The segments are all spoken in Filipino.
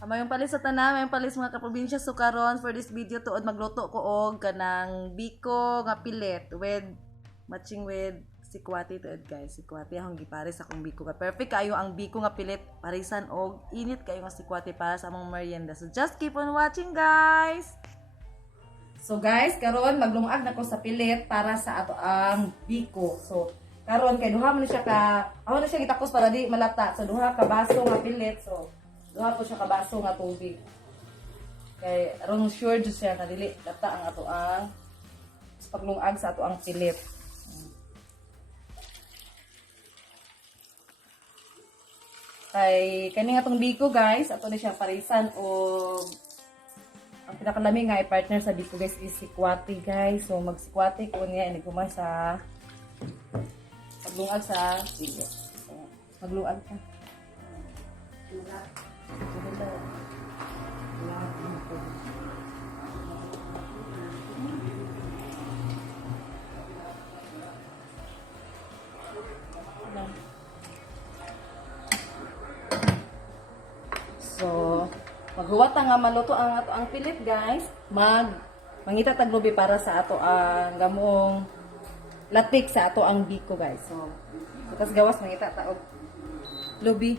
Mayong palis sa tanan, mayong palis mga kaprobinsya. So karon for this video tuod magluto ko og kanang biko nga pilit with matching with sikwati tuod guys. Sikwati akong gipares akong biko ka. Perfect kayo ang biko nga pilit parisan og init kayo nga sikwati para sa among merienda. So just keep on watching guys. So guys, karon maglungag na ko sa pilit para sa ato ang biko. So karon kay duha man siya ka, ako na siya gitakos para di malata. So duha ka baso nga pilit. So duha po siya ka baso nga tubig. Kay aron sure jud siya na dili lata ang ato ang paglungag sa ato ang pilit. Kay kani nga tong biko guys, ato ni siya parisan og ang pinakalami nga i-partner sa biko guys is sikwati guys. So magsikwati ko niya ini kuma sa paglungag sa biko. So, maglungag ka. So, maghuwat nga maluto ang ato ang pilit guys. Mangita tag lubi para sa ato ang gamong latik sa ato ang biko guys. So, bukas gawas mangita ta og lubi.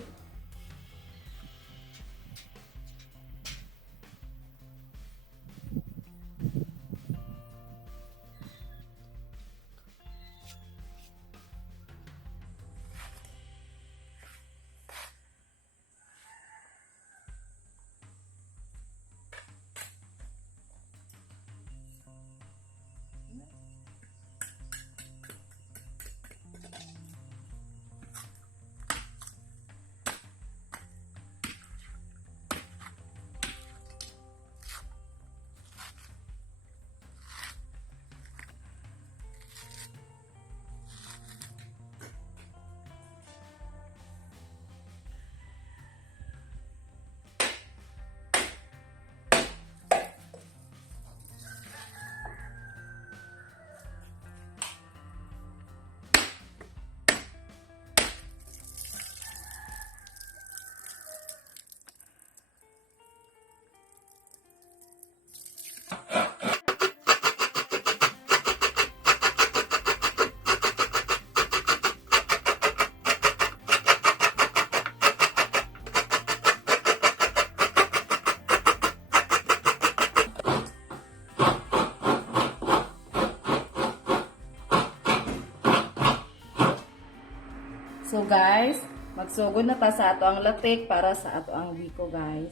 So guys, magsugod na ta sa ato ang latik para sa ato ang biko guys.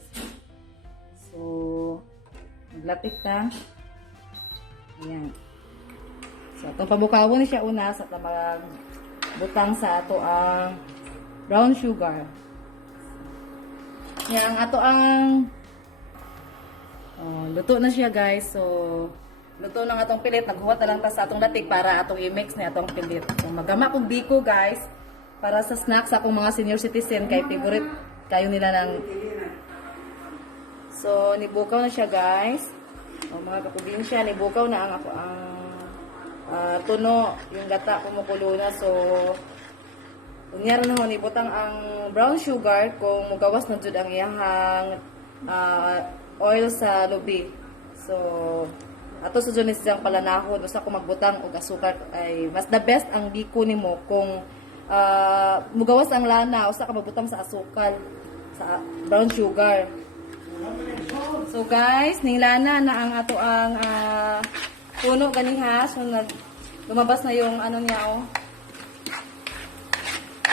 So, maglatik ta. Ayan. So, itong pabukawon siya una sa tabag butang sa ato ang brown sugar. Yan, ato ang luto na siya guys. So, luto na atong pilit. Naghuwat na lang ta sa atong latik para atong i-mix na atong pilit. So, magama kong biko guys. Para sa snacks akong mga senior citizen kay favorite kayo nila ng. So nibukaw na siya guys. O mga kaprobinsya, nibukaw na ang ako ang tuno, yung gata kumukulo na. So unyara na ho nibutang ang brown sugar kung mugawas na jud ang iyahang oil sa lubi. So ato sa jud siyang palanahon usa ko magbutang og asukar ay mas the best ang biko nimo kung mugawas ang lana usa ka magbutang sa asukal sa brown sugar. So guys, ning lana na ang ato ang puno ganiha. So lumabas na yung ano niya oh.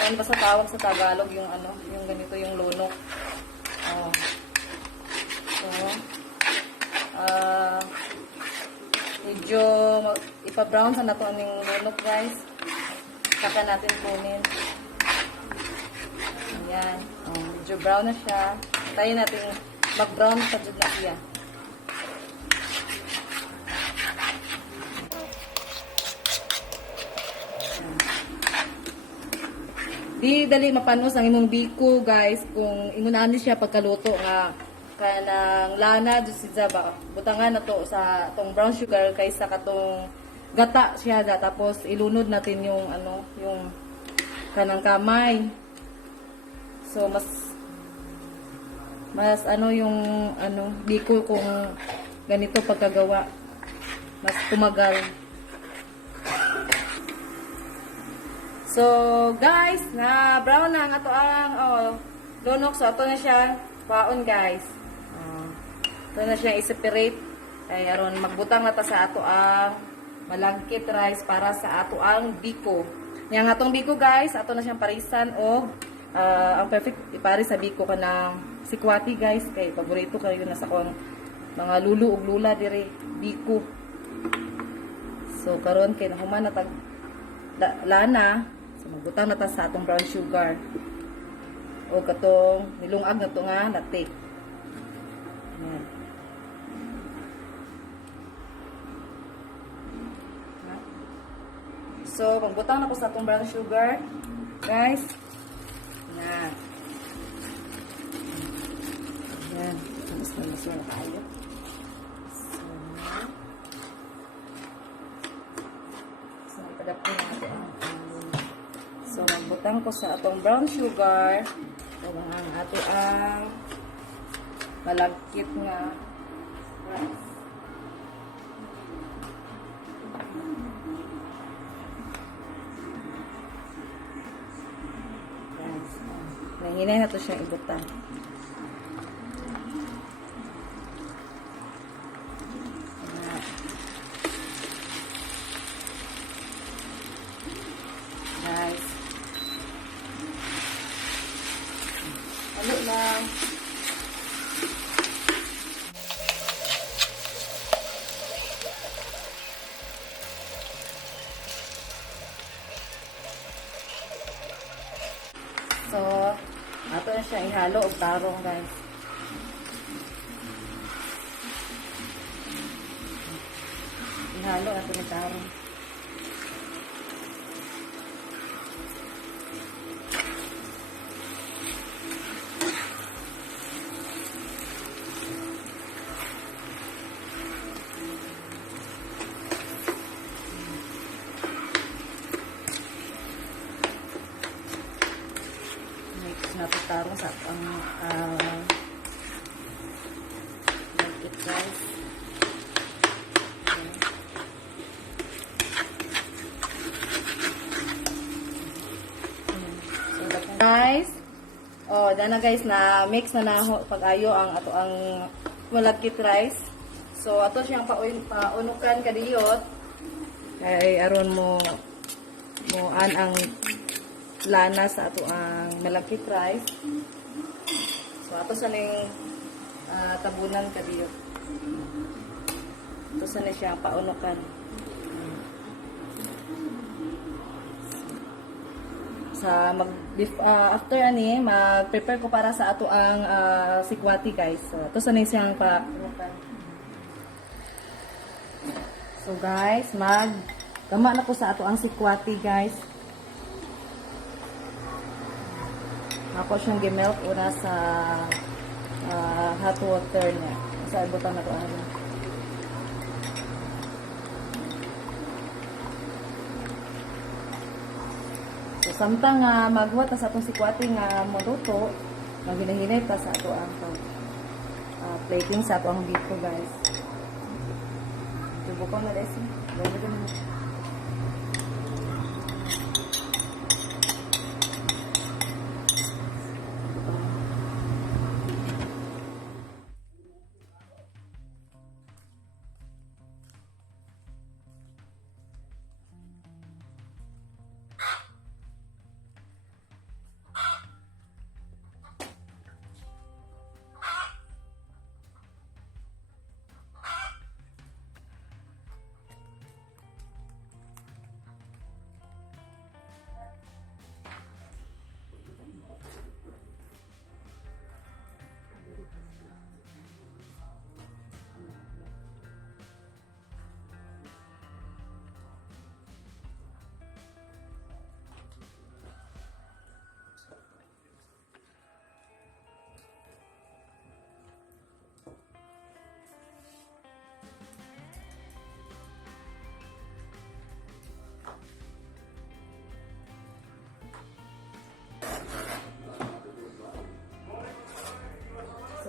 Ano ba sa tawag sa Tagalog yung ano, yung ganito yung lunok. Oh. So medyo ipa-brown sa nato ning lunok guys. Saka natin kunin. Ayan. Medyo brown na siya. Tayo natin mag-brown sa jud na siya. Di dali mapanos ang imong biko guys kung ingunahan siya pagkaluto nga kanang lana jud si Zaba. Butangan na to sa tong brown sugar kaysa katong gata siya da, tapos ilunod natin yung ano, yung kanang kamay. So mas mas ano yung ano, biko kung ganito pagkagawa. Mas tumagal. So, guys, na brown na nga to ang donok. So, ito na siya baon, guys. Ito na siya i-separate. Ay, aron magbutang na ta sa ato ang malagkit rice para sa ato ang biko. Yang atong biko, guys, ato na siyang parisan o ang perfect ipari sa biko ka ng sikwati, guys. Kay paborito kayo na sa kong mga lulu ug lula dire biko. So, karon kay nahuman na tag lana. So, magbutang na ta sa atong brown sugar. O katong nilungag na to nga latte. Ayan. So, magbutang na ko sa atong brown sugar. Guys. Ayan. Ayan. Mas na tayo. So, padapin natin ang so, magbutang ko sa atong brown sugar. So, ang ato ang malagkit nga rice. Hinay na to siya ibutang. Guys. Halo lang. So, ato na siya ihalo og tarong, guys. Ihalo ato ni tarong. Natataro sa ang market, guys. So, guys, dana guys na mix na naho pag-ayo ang ato ang malagkit rice. So ato siyang paunukan kadiyot kay aron mo an ang lana sa ato ang malagkit rice. So ato sa ning tabunan kadiyot. Ito sa na siya paunukan. Sa after ani mag-prepare ko para sa ato ang sikwati, guys. So ito sa na siyang paunukan. So guys, gama na ko sa ato ang sikwati, guys. Ako siyang gimelt una sa hot water niya. Sa ibutan na ko ano. So samtang maghuwat sa atong sikwati nga maluto, maghinay-hinay ta sa ato ang plating sa ato ang biko, guys. Subukon na desi. Gawin din mo.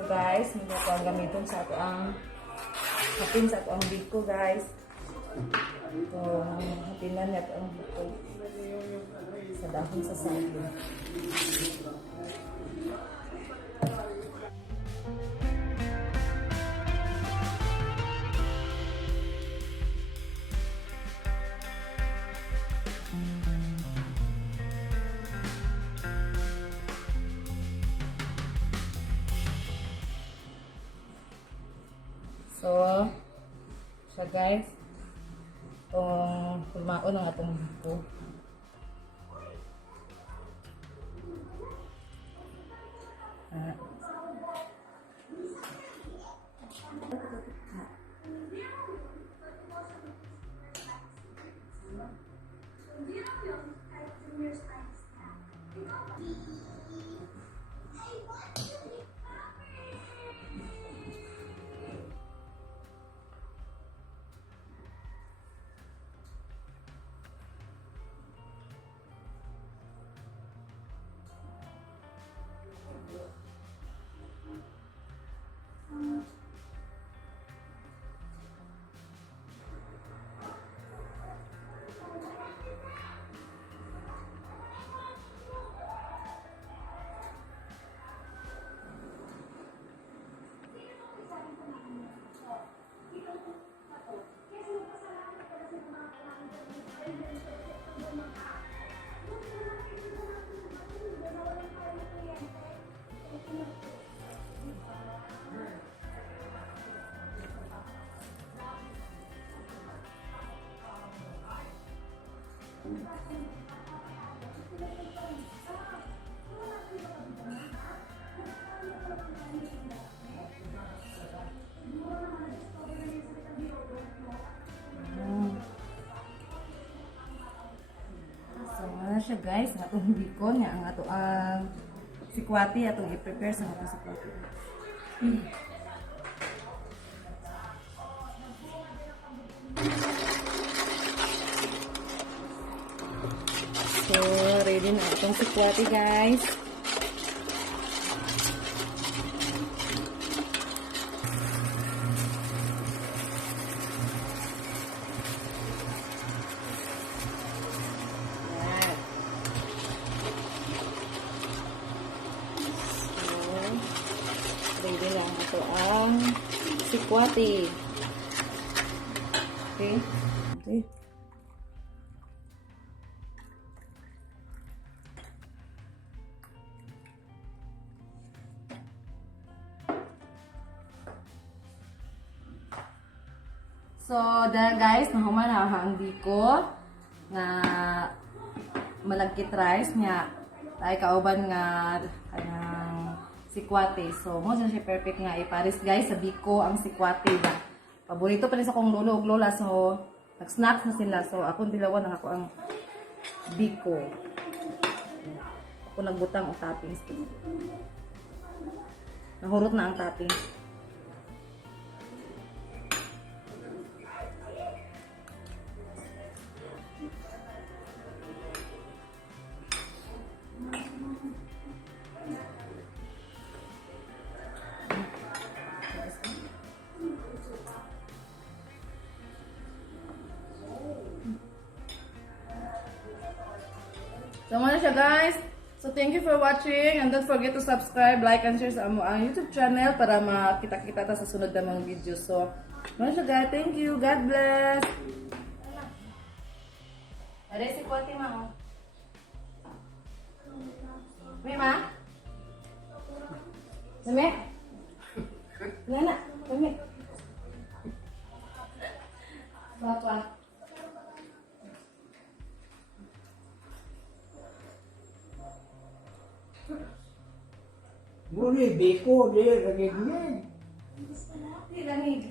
guys, hindi ko ang gamiton sa ato ang hapin sa ato ang biko guys. So, hapinan niya ang biko sa dahon sa saging. So, siya guys, itong tulmaon ang atong biko. Siya guys, ang atong biko nga ang ato ang sikwati atong i-prepare sa atong sikwati. So, ready na atong sikwati guys. Ready lang ito ang sikwati. Okay. Okay. So, dahil guys, nahuman na ang biko nga malagkit rice nga ay kauban nga kanang sikwate. So, mo siya perfect nga ipares guys sa biko ang sikwate ba. Paborito pa rin sa kong lolo ug lola. So, nag-snacks na sila. So, akong dilawan ang ako ang biko. Ako nagbutang ang toppings. Nahurot na ang toppings. So, muna siya guys. So, thank you for watching. And don't forget to subscribe, like, and share sa among YouTube channel para makita-kita ta sa sunod na mga videos. So, muna siya guys. Thank you. God bless. Aray si Kwati ma. May ma? Nami? Nana? Nami? Bapa. Muli, biko, dia lagi gini. Tidak nih.